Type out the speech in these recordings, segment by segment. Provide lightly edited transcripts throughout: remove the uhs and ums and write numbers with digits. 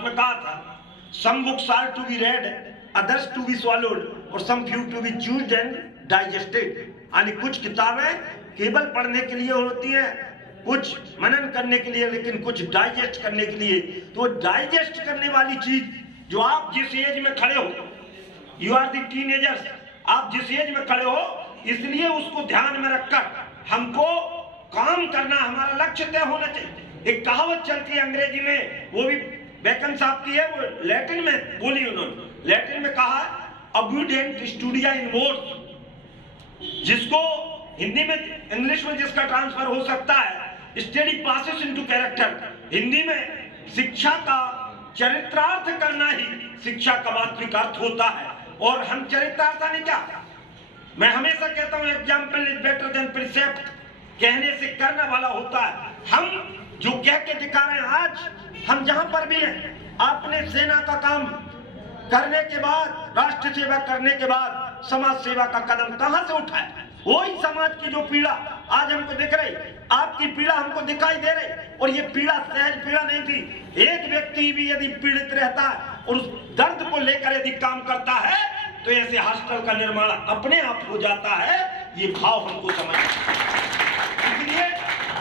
उसमें कहा था some books are to be read, others to be swallowed और some few to be chewed and digested। यानी कुछ किताबें केवल पढ़ने के लिए होती हैं, कुछ मनन करने के लिए, लेकिन कुछ डाइजेस्ट करने के लिए। तो डाइजेस्ट करने वाली चीज जो आप जिस एज में खड़े हो, यू आर दी टीनेजर्स, आप जिस एज में खड़े हो, इसलिए उसको ध्यान में रखकर हमको काम करना, हमारा लक्ष्य तय होना चाहिए। एक कहावत चलती है अंग्रेजी में, वो भी बेकन साहब की है, वो लैटिन में बोली उन्होंने। लैटिन में कहा अब्यूडेंट स्टूडिया इन वोर्ड्स, जिसको हिंदी में, इंग्लिश में जिसका ट्रांसफर हो सकता है study passes into character. Hindi में शिक्षा का चरित्रार्थ करना ही शिक्षा का वास्तविक अर्थ होता है। और हम चरित्रार्थ नहीं, क्या मैं हमेशा कहता हूं, example is better than precept, कहने से करना वाला होता है। हम जो कह के दिखा रहे हैं, आज हम जहां पर भी हैं, आपने सेना का काम करने के बाद, राष्ट्र सेवा करने के बाद समाज सेवा का कदम कहां से उठाया? वही समाज की जो पीड़ा आज हमको दिख रही, आपकी पीड़ा हमको दिखाई दे रही, और ये पीड़ा सहज पीड़ा नहीं थी। एक व्यक्ति भी यदि पीड़ित रहता है और उस दर्द को लेकर यदि काम करता है, तो ऐसे हॉस्टल का निर्माण अपने आप हो जाता है। ये भाव हमको समझना। इसलिए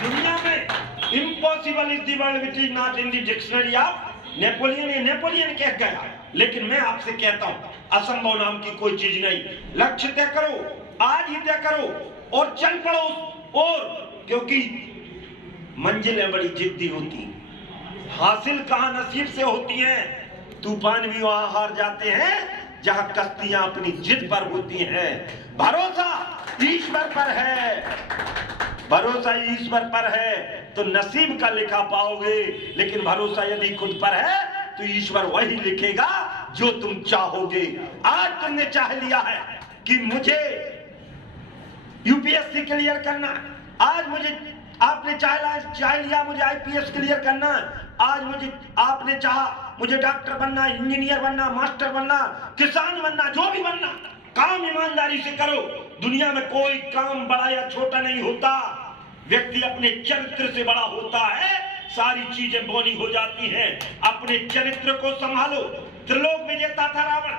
दुनिया में impossible is the word which is not in the dictionary of Napoleon कह गया, लेकिन मैं आपसे कहता हूं असंभव नाम की कोई चीज नहीं। लक्ष्य तय करो, आज ही तय करो और चल पड़ो। और क्योंकि मंजिलें बड़ी जिद्दी होती, हासिल कहां नसीब से होती हैं। तूफान भी वहां हार जाते हैं जहां कश्तियां अपनी जिद पर होती हैं। भरोसा ईश्वर पर है, भरोसा ईश्वर पर है तो नसीब का लिखा पाओगे, लेकिन भरोसा यदि खुद पर है तो ईश्वर वही लिखेगा जो तुम चाहोगे। आज तुमने चाह लिया है कि मुझे यूपीएससी क्लियर करना, आज मुझे आपने चाह लिया मुझे आईपीएस क्लियर करना, आज मुझे आपने चाहा मुझे डॉक्टर बनना, इंजीनियर बनना, मास्टर बनना, किसान बनना, जो भी बनना, काम ईमानदारी से करो। दुनिया में कोई काम बड़ा या छोटा नहीं होता, व्यक्ति अपने चरित्र से बड़ा होता है, सारी चीजें बौनी हो जाती हैं। अपने चरित्र को संभालो। त्रिलोक विजेता था रावण,